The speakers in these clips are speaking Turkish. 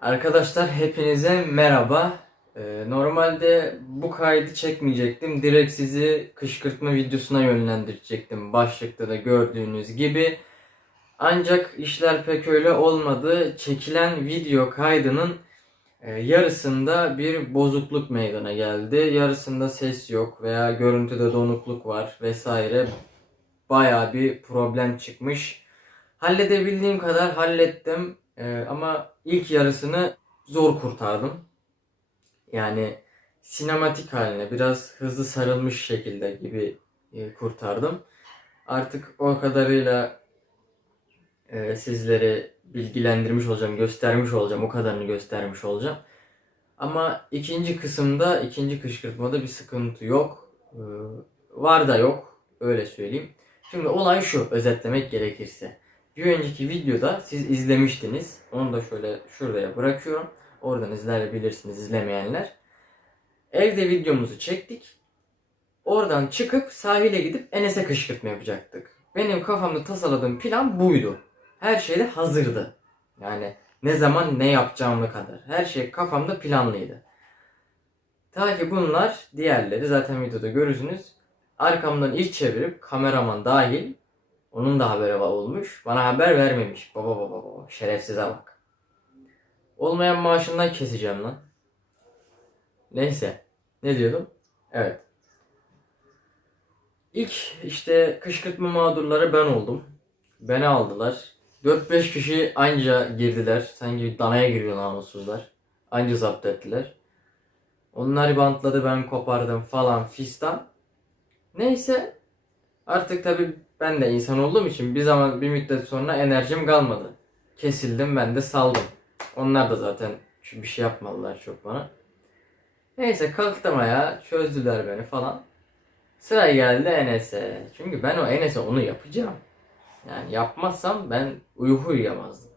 Arkadaşlar hepinize merhaba. Ee, normalde bu kaydı çekmeyecektim. Direkt sizi kışkırtma videosuna yönlendirecektim. Başlıkta da gördüğünüz gibi. Ancak işler pek öyle olmadı. Çekilen video kaydının e, yarısında bir bozukluk meydana geldi. Yarısında ses yok veya görüntüde donukluk var vesaire. Baya bir problem çıkmış. Halledebildiğim kadar hallettim. Ee, ama ilk yarısını zor kurtardım. Yani sinematik haline biraz hızlı sarılmış şekilde gibi e, kurtardım. Artık o kadarıyla e, sizlere bilgilendirmiş olacağım, göstermiş olacağım, o kadarını göstermiş olacağım. Ama ikinci kısımda, ikinci kışkırtmada bir sıkıntı yok. Ee, var da yok, öyle söyleyeyim. Şimdi olay şu, özetlemek gerekirse. Bir önceki videoda siz izlemiştiniz. Onu da şöyle şuraya bırakıyorum. Oradan izleyebilirsiniz izlemeyenler. Evde videomuzu çektik. Oradan çıkıp sahile gidip Enes'e kışkırtma yapacaktık. Benim kafamda tasarladığım plan buydu. Her şey de hazırdı. Yani ne zaman ne yapacağımı kadar. Her şey kafamda planlıydı. Ta ki bunlar diğerleri zaten videoda görürsünüz. Arkamdan ilk çevirip kameraman dahil onun da haberi olmuş. Bana haber vermemiş. Baba baba baba. Şerefsize bak. Olmayan maaşından keseceğim lan. Neyse. Ne diyordum? Evet. İlk işte kışkırtma mağdurları ben oldum. Beni aldılar. 4-5 kişi anca girdiler. Sanki bir danaya giriyor namussuzlar. Anca zapt ettiler. Onlar bantladı ben kopardım falan fistan. Neyse. Artık tabi ben de insan olduğum için bir zaman bir müddet sonra enerjim kalmadı. Kesildim ben de saldım. Onlar da zaten bir şey yapmadılar çok bana. Neyse kalktım ayağa çözdüler beni falan. Sıra geldi Enes'e. Çünkü ben o Enes'e onu yapacağım. Yani yapmazsam ben uyku uyuyamazdım.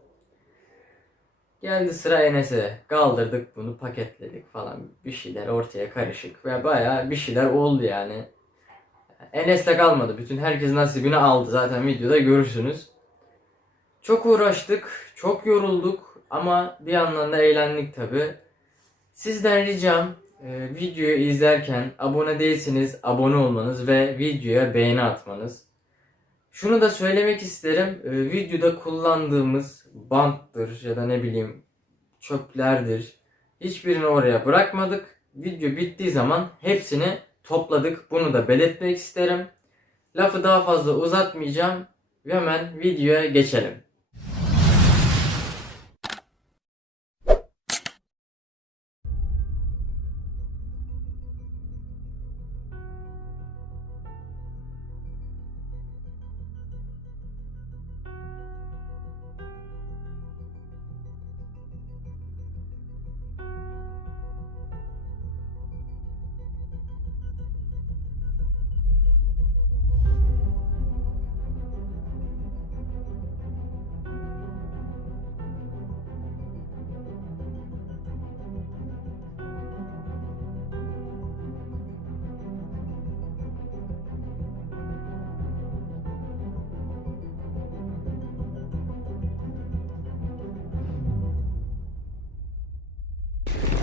Geldi sıra Enes'e. Kaldırdık bunu paketledik falan. Bir şeyler ortaya karışık. Ve bayağı bir şeyler oldu yani. Enes'le kalmadı. Bütün herkes nasibini aldı. Zaten videoda görürsünüz. Çok uğraştık. Çok yorulduk. Ama bir yandan da eğlendik tabi. Sizden ricam e, videoyu izlerken abone değilsiniz abone olmanız ve videoya beğeni atmanız. Şunu da söylemek isterim. E, videoda kullandığımız banttır ya da ne bileyim çöplerdir. Hiçbirini oraya bırakmadık. Video bittiği zaman hepsini topladık. Bunu da belirtmek isterim. Lafı daha fazla uzatmayacağım hemen videoya geçelim.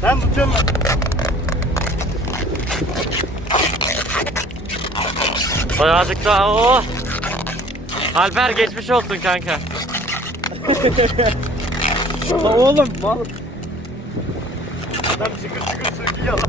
Ben tutuyorum ben. Birazcık daha o. Alper geçmiş olsun kanka. Oğlum mal. Adam çıkır çıkır söküyor.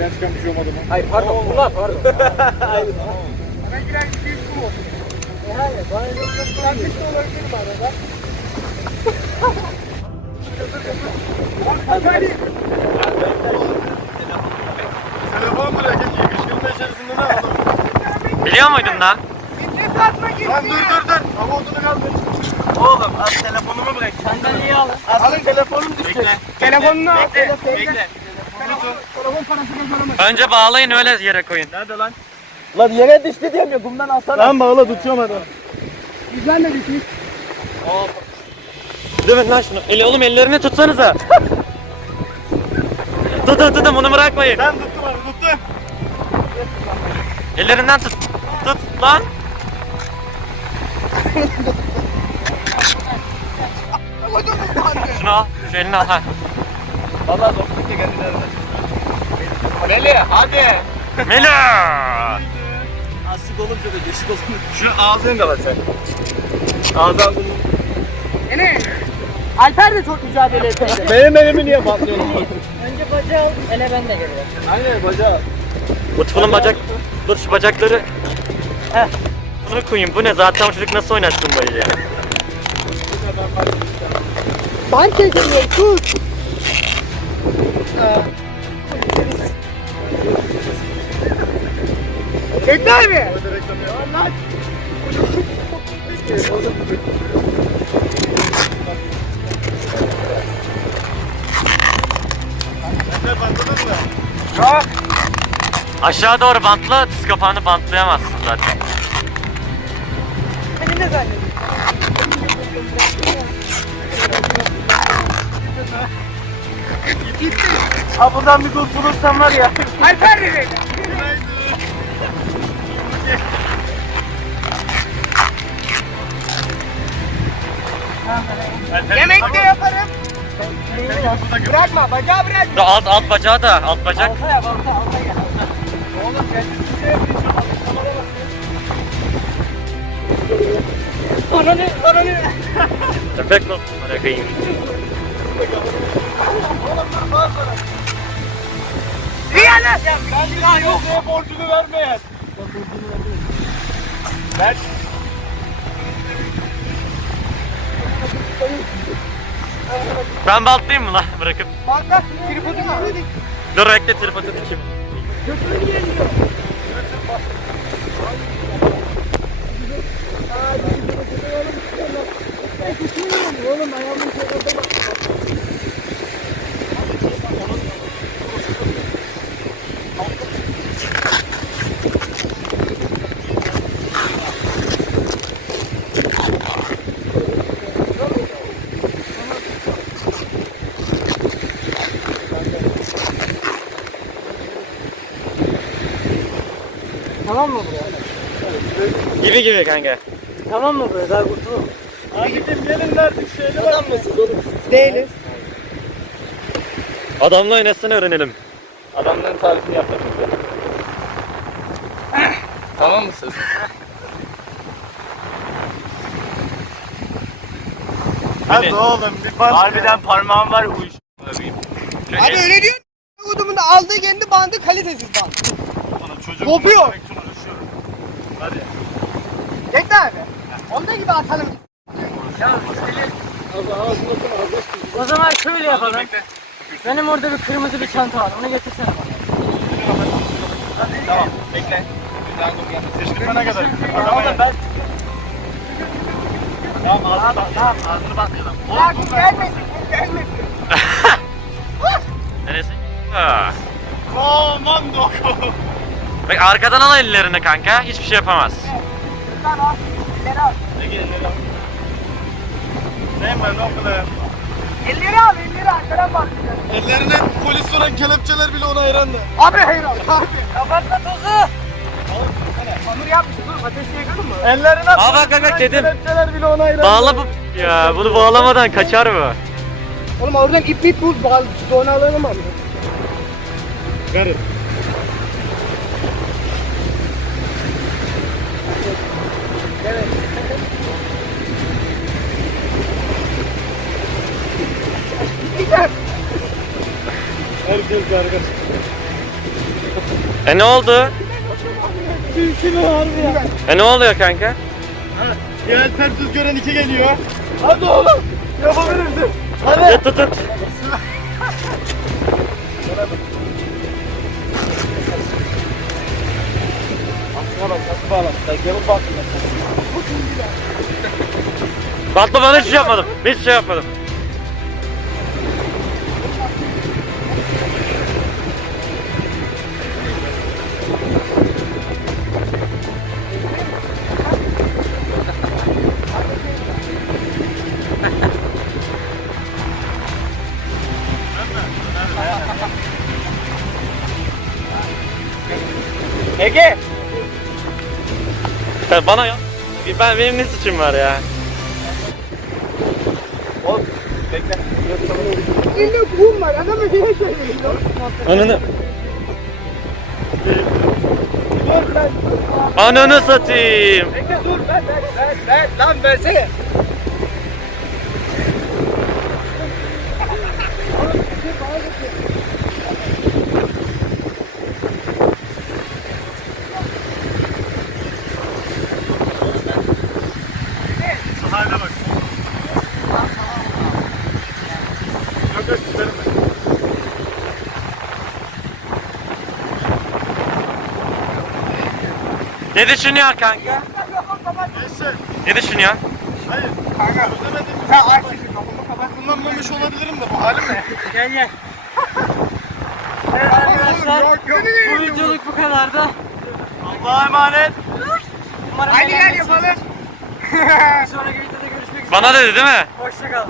Giren çıkan bir şey olmadı mı? Hayır pardon bunlar pardon. Hayır. Ben giren bir kum oldu. E hayır. Ben bir şey olabilir mi arada? Telefon buraya geçiyor. Kışkırtma içerisinde ne aldım? Biliyor muydun lan? Dur dur dur. Hava odunu kaldı. Oğlum az telefonumu bırak. Sandalyeyi alın. Alın telefonum düştü. Telefonunu al. Bekle. Bekle. Telefon parası kazanamaz. Önce bağlayın öyle yere koyun. Nerede lan? Lan yere düştü diyorum ya kumdan alsana. Lan bağla tutuyorum hadi. Güzel mi düştü? Dövün lan şunu. Eli oğlum ellerini tutsanıza. tutun tutun bunu bırakmayın. Ben tuttum abi tuttum. Ellerinden tut. Tut lan. Şunu al. Şu elini al. Ha. Vallahi soktuk da kendilerine. Melih hadi. Melo. Asık olunca da geçik olsun. Şu ağzını da sen. Ağzını Enes. Alper de çok mücadele etti. Benim elimi niye patlıyorsun? Önce bacağı al, ele ben de geliyorum. Aynen bacağı. Utku'nun bacak... Dur şu bacakları... Heh. Bunu koyayım. Bu ne? Zaten çocuk nasıl oynatsın böyle ya? Ben çekiliyorum, tut. Yeter mi? Allah Ne mı? Aşağı doğru bantla, diz kapağını bantlayamazsın zaten. Benim de zannediyorum. Ha buradan bir kurtulursam var ya. Alper dedi. Yemek de yaparım. Bırakma, bacağı bırak. Dur, alt, alt bacağı da, alt bacak. Alta yap, alta, alta yap. Oğlum kendisi Ananı, ananı. Köpek mi? Oraya koyayım. İyi lan. Ya yok. Ne borcunu vermeyen. Ver. Ben bantlayayım mı lan bırakıp? Bak bak, tripodu var. Dur bekle tripodu dikeyim. Tamam mı buraya? Gibi gibi kanka. Tamam mı buraya? Daha kurtulalım. Abicim gelin verdik şeyini ver. mısınız oğlum? Değiliz. Adamla oynasını öğrenelim. Adamların tarifini yaptık. tamam mısınız? Hadi oğlum bir bas. Harbiden parmağım var uyuş. Abi öyle diyor. Kudumun da aldığı kendi bandı kalitesiz band. Kopuyor. Hadi. Bekle abi. Onda gibi atalım. O zaman şöyle yapalım. Benim orada bir kırmızı bir çanta var. Onu getirsene bana. Tamam bekle. Güzel dur gel. Kışkırtma ne kadar? Tamam ben. Tamam ağzını bak. Tamam ağzını bakmayalım. Ya bu gelmesin. Bu gelmesin. Neresi? Komando. Bak arkadan al ellerini kanka. Hiçbir şey yapamaz. Lütfen al. Elleri al. Ne geliyor lan? Neyim ben? Elleri al. Elleri arkadan bak. Ellerine polis soran kelepçeler bile ona hayrandı. Abi hayır abi. Kapatma tozu. Hamur yapmışsın. Dur ateşi yakalım mı? Ellerine Aa, bak, bak, bak, dedim. Kelepçeler bile ona hayrandı. Bağla bu. Ya bunu bağlamadan kaçar mı? Oğlum oradan ip ip bul. Bağlı. Donu alalım abi. Garip. E ne oldu? E ne oluyor kanka? Bir Alper Düz gören iki geliyor. Hadi oğlum. Yapabilirsin. Hadi. Tut tut tut. Nasıl bağlamışlar. Gelin bak. Batma hiçbir şey yapmadım. Hiçbir şey yapmadım. Ya bana ya. Ben benim ne suçum var ya? Oğlum bekle. İlle kum var. Adamı niye söylüyor? Ananı. Dur ben. Ananı satayım. Bekle dur ben ben ben ben lan versene. Ne düşünüyorsun kanka? Ne düşünüyorsun? Hayır. Kanka. Ödemedim. Sen aç şimdi kafamı kapat. Kullanmamış olabilirim de bu halim ne? Gel gel. Evet arkadaşlar. Yok, yok. Bu videoluk bu kadardı. Allah'a emanet. Hadi gel yapalım. Bana dedi değil mi? Hoşçakal.